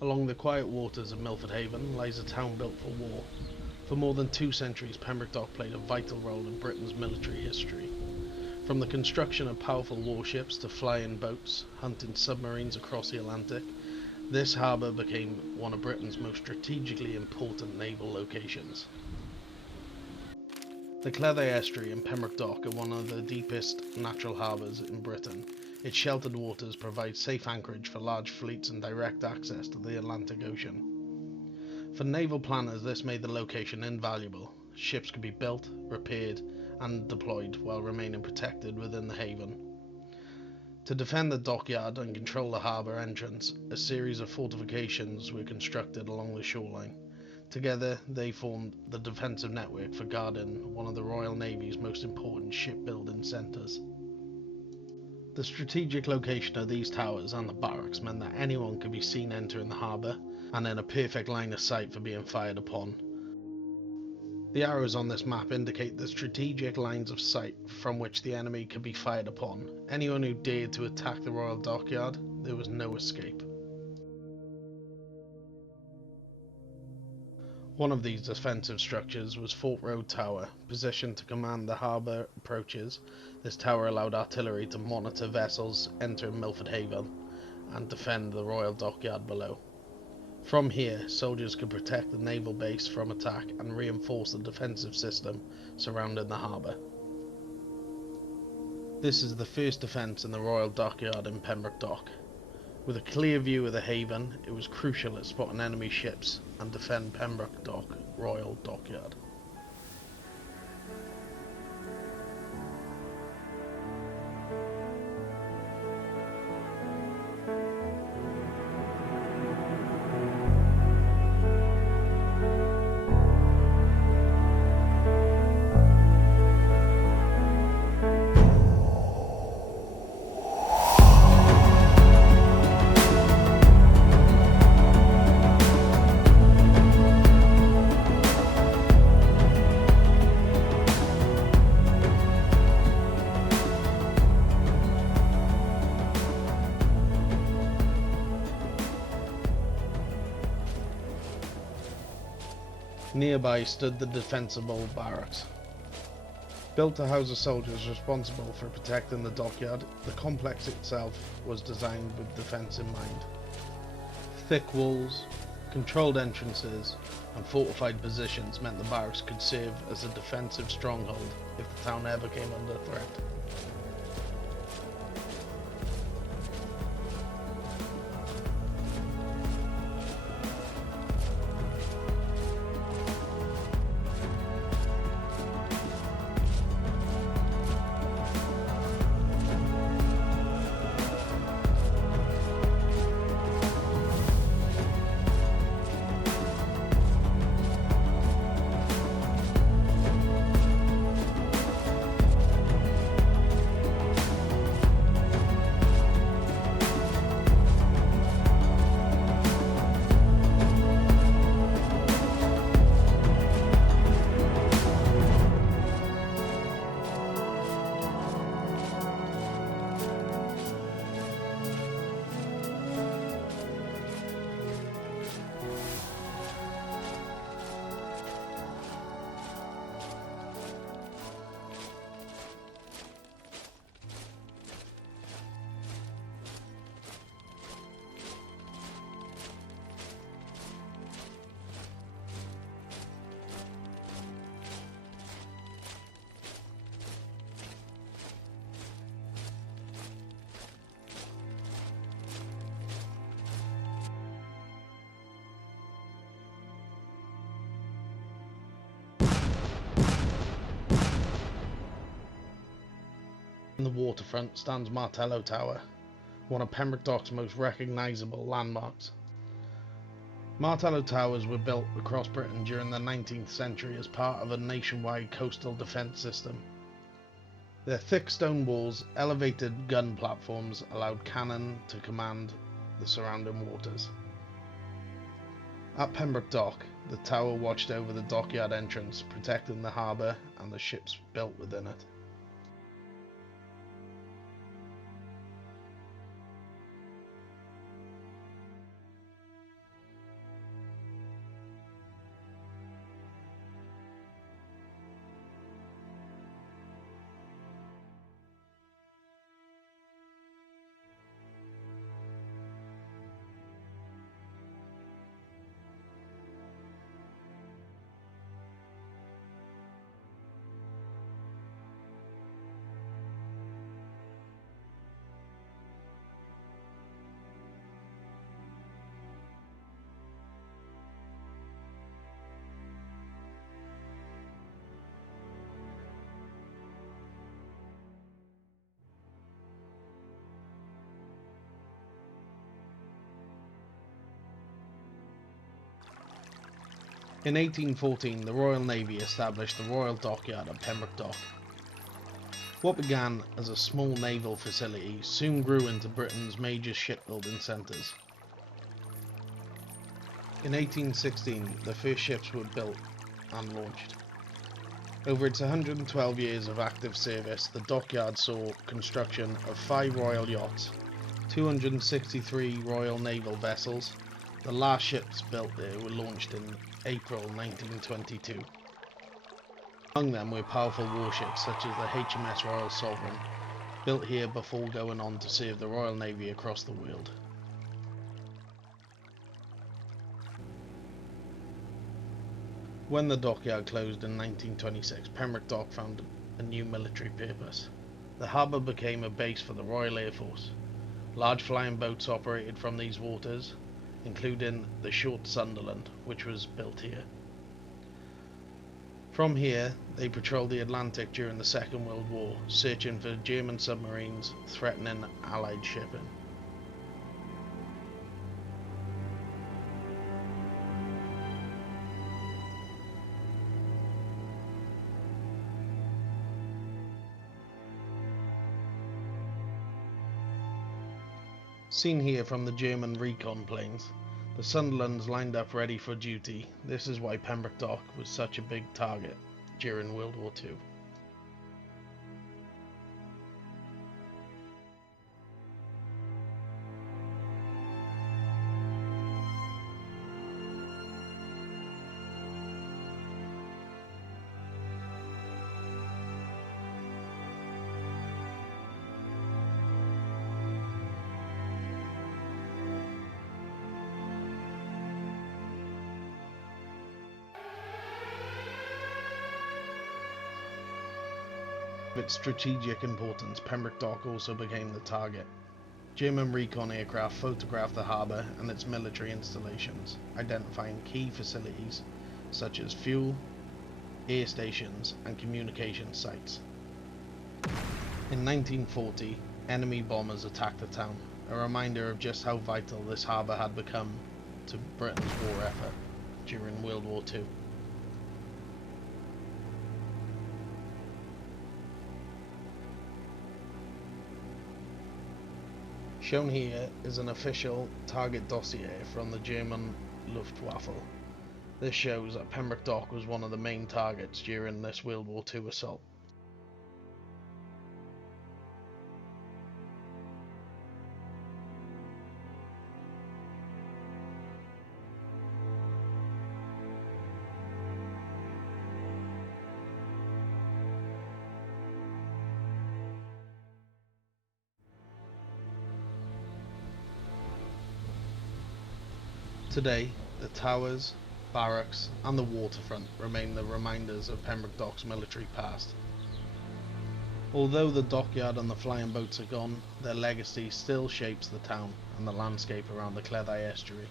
Along the quiet waters of Milford Haven lies a town built for war. For more than 2 centuries, Pembroke Dock played a vital role in Britain's military history. From the construction of powerful warships to flying boats, hunting submarines across the Atlantic, this harbour became one of Britain's most strategically important naval locations. The Cleddau Estuary and Pembroke Dock are one of the deepest natural harbours in Britain. Its sheltered waters provide safe anchorage for large fleets and direct access to the Atlantic Ocean. For naval planners, this made the location invaluable. Ships could be built, repaired, and deployed while remaining protected within the haven. To defend the dockyard and control the harbour entrance, a series of fortifications were constructed along the shoreline. Together, they formed the defensive network for guarding one of the Royal Navy's most important shipbuilding centres. The strategic location of these towers and the barracks meant that anyone could be seen entering the harbour and in a perfect line of sight for being fired upon. The arrows on this map indicate the strategic lines of sight from which the enemy could be fired upon. Anyone who dared to attack the Royal Dockyard, there was no escape. One of these defensive structures was Fort Road Tower, positioned to command the harbour approaches. This tower allowed artillery to monitor vessels entering Milford Haven and defend the Royal Dockyard below. From here, soldiers could protect the naval base from attack and reinforce the defensive system surrounding the harbour. This is the first defence in the Royal Dockyard in Pembroke Dock. With a clear view of the haven, it was crucial at spotting enemy ships and defend Pembroke Dock Royal Dockyard. Nearby stood the defensible barracks. Built to house the soldiers responsible for protecting the dockyard, the complex itself was designed with defence in mind. Thick walls, controlled entrances, and fortified positions meant the barracks could serve as a defensive stronghold if the town ever came under threat. In the waterfront stands Martello Tower, one of Pembroke Dock's most recognisable landmarks. Martello towers were built across Britain during the 19th century as part of a nationwide coastal defence system. Their thick stone walls, elevated gun platforms allowed cannon to command the surrounding waters. At Pembroke Dock, the tower watched over the dockyard entrance, protecting the harbour and the ships built within it. In 1814, the Royal Navy established the Royal Dockyard at Pembroke Dock. What began as a small naval facility soon grew into Britain's major shipbuilding centres. In 1816, the first ships were built and launched. Over its 112 years of active service, the dockyard saw construction of 5 royal yachts, 263 royal naval vessels. The last ships built there were launched in April 1922. Among them were powerful warships such as the HMS Royal Sovereign, built here before going on to serve the Royal Navy across the world. When the dockyard closed in 1926, Pembroke Dock found a new military purpose. The harbour became a base for the Royal Air Force. Large flying boats operated from these waters, including the Short Sunderland, which was built here. From here, they patrolled the Atlantic during the Second World War, searching for German submarines threatening Allied shipping. Seen here from the German recon planes, the Sunderlands lined up ready for duty. This is why Pembroke Dock was such a big target during World War II. Of its strategic importance, Pembroke Dock also became the target. German recon aircraft photographed the harbour and its military installations, identifying key facilities such as fuel, air stations and communication sites. In 1940, enemy bombers attacked the town, a reminder of just how vital this harbour had become to Britain's war effort during World War II. Shown here is an official target dossier from the German Luftwaffe. This shows that Pembroke Dock was one of the main targets during this World War II assault. Today, the towers, barracks and the waterfront remain the reminders of Pembroke Dock's military past. Although the dockyard and the flying boats are gone, their legacy still shapes the town and the landscape around the Cleddau estuary.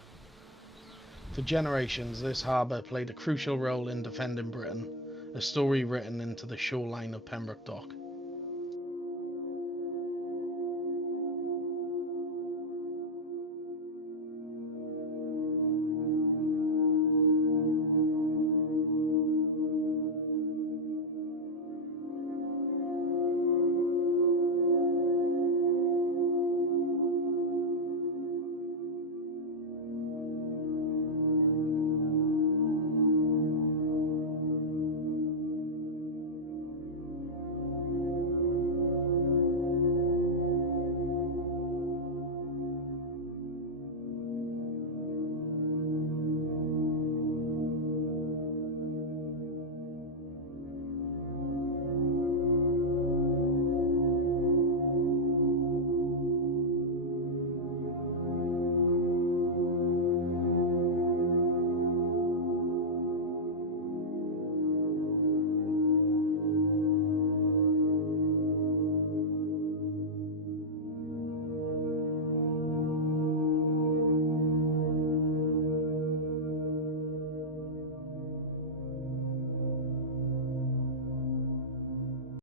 For generations, this harbour played a crucial role in defending Britain, a story written into the shoreline of Pembroke Dock.